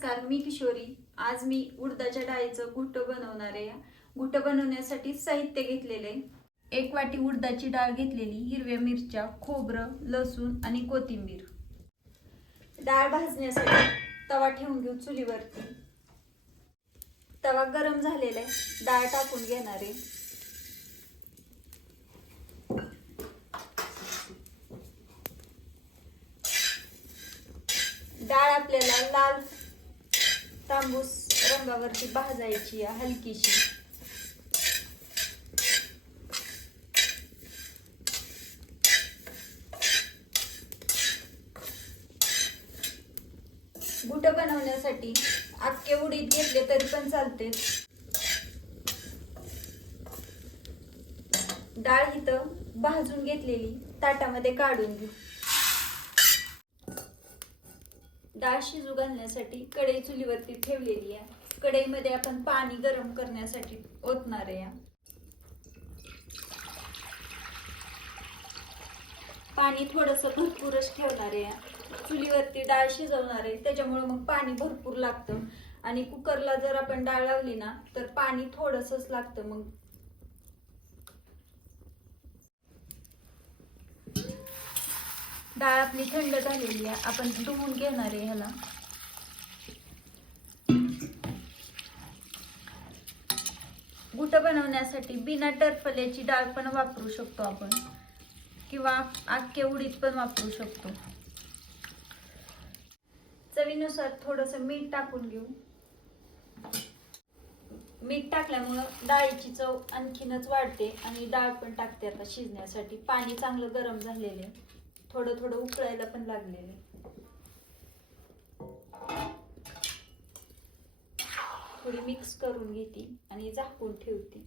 नमस्कार मी किशोरी. आज मी उडदाच्या डाळीचं घुट्ट बनवणार आहे. घुट्ट बनवण्यासाठी साहित्य घेतलेले एक वाटी उडदाची डाळ घेतलेली हिरव्या मिरच्या खोबरं लसूण आणि कोथिंबीर. डाळ भाजण्यासाठी तवा ठेवून घेऊ चुलीवरती. तवा गरम झालेला आहे. डाळ टाकून घेणार आहे. डाळ आपल्याला लाल तांबूस रंगावरती भाजायची हलकीशी. गुट बनवण्यासाठी आख्खे उडीत घेतले तरी पण चालते. डाळ इथं भाजून घेतलेली ताटामध्ये काढून घेऊ. डाळ शिजू घालण्यासाठी कढई चुलीवरती ठेवलेली आहे. कढईमध्ये आपण पाणी गरम करण्यासाठी ओतणार आहे. पाणी थोडस भरपूरच ठेवणार आहे. चुलीवरती डाळ शिजवणार आहे. त्याच्यामुळे मग पाणी भरपूर लागतं. आणि कुकरला जर आपण डाळ लावली ना तर पाणी थोडसच लागतं. मग डाळ आपली थंड झालेली आहे. आपण धुवून घेणार आहे ह्याला. गुट बनवण्यासाठी बिना टरफल्याची डाळ पण वापरू शकतो आपण. किंवा आख्खे उडीद पण वापरू शकतो. चवीनुसार थोडस मीठ टाकून घेऊ. मीठ टाकल्यामुळं डाळीची चव आणखीनच वाढते आणि डाळ पण टाकते आता शिजण्यासाठी. पाणी चांगलं गरम झालेले आहे. थोडं थोडं उकळायला पण लागलेलं थोडी मिक्स करून घेते आणि झाकून ठेवते.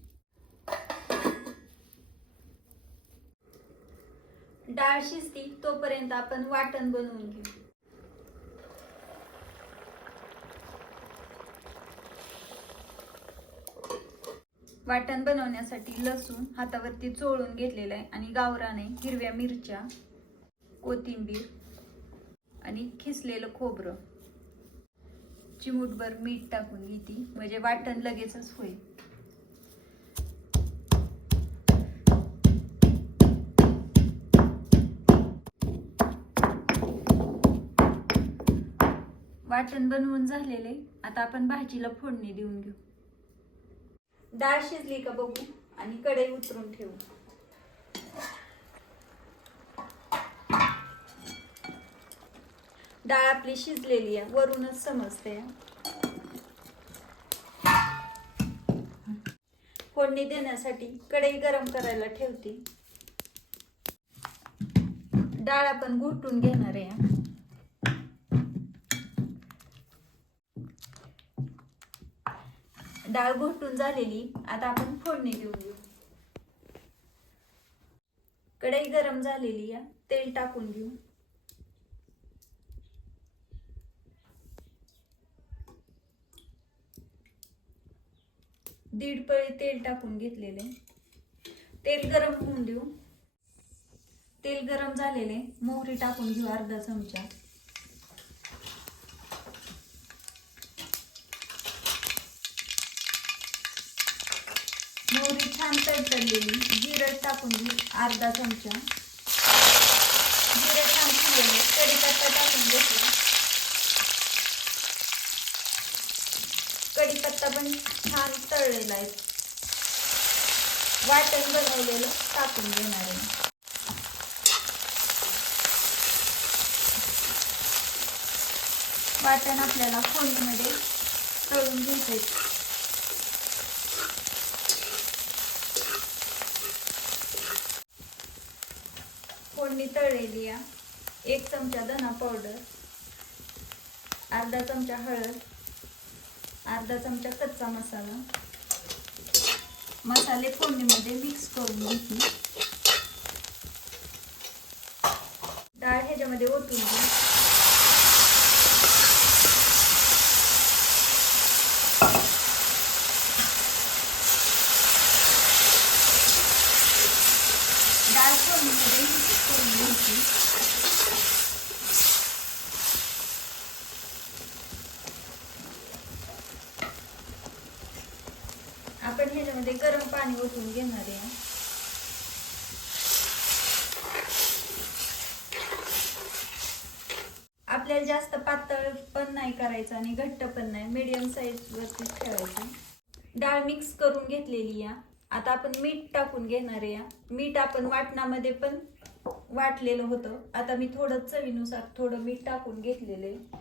डाळ शिजती तोपर्यंत आपण वाटण बनवून घेऊ. वाटण बनवण्यासाठी लसूण हातावरती चोळून घेतलेलं आहे आणि गावराने हिरव्या मिरच्या कोथिंबीर आणि खिसलेलं खोबरं. चिमूटभर मीठ टाकून घेते. म्हणजे वाटण लगेचच होईल. वाटण बनवून झालेले. आता आपण भाजीला फोडणी देऊन घेऊ. डाळ शिजली का बघू आणि कढई उतरून ठेवू. डाळ आपली शिजलेली आहे वरूनच समजते फोडणी देण्यासाठी कढई गरम करायला ठेवते. डाळ आपण घोटून घेणार आहे. डाळ घोटून झालेली आता आपण फोडणी देऊन घेऊ. कढई गरम झालेली आहे तेल टाकून घेऊ. दीड पळी तेल टाकून घेतलेले. तेल गरम होऊन देऊ. तेल गरम झालेले. मोहरी टाकून घेऊ अर्धा चमचा. मोहरी छान तडतडलेली. जिरं टाकून घेऊ अर्धा चमचा. जिरं छान फुललेले कढीपत्ता टाकून घेतला. कढीपत्ता पण छान तळलेला आहे. वाटण बनवलेलं टाकून घेणार आहे वाटण आपल्याला फोडणीमध्ये तळून घ्यायचं फोडणी तळलेली आहे. एक चमचा धना पावडर अर्धा चमचा हळद अर्धा चमचा कच्चा मसाला. मसाले फोडणीमध्ये मिक्स करून घेतली. डाळ ह्याच्यामध्ये ओतून घ्या. डाळ फोडणीमध्ये मिक्स करून घ्यायची. आपण ह्याच्यामध्ये गरम पाणी ओतून घेणार आहे. आपल्याला जास्त पातळ पण नाही करायचं आणि घट्ट पण नाही मीडियम साईज वरती ठेवायचं. डाळ मिक्स करून घेतलेली या. आता आपण मीठ टाकून घेणार आहे या. मीठ आपण वाटणामध्ये पण वाटलेलं होतं. आता मी थोडं चवीनुसार थोडं मीठ टाकून घेतलेलं आहे.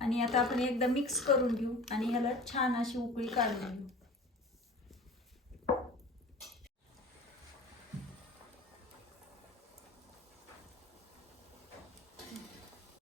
आणि आता आपण एकदा मिक्स करून घेऊ आणि ह्याला छान अशी उकळी काढून घेऊ.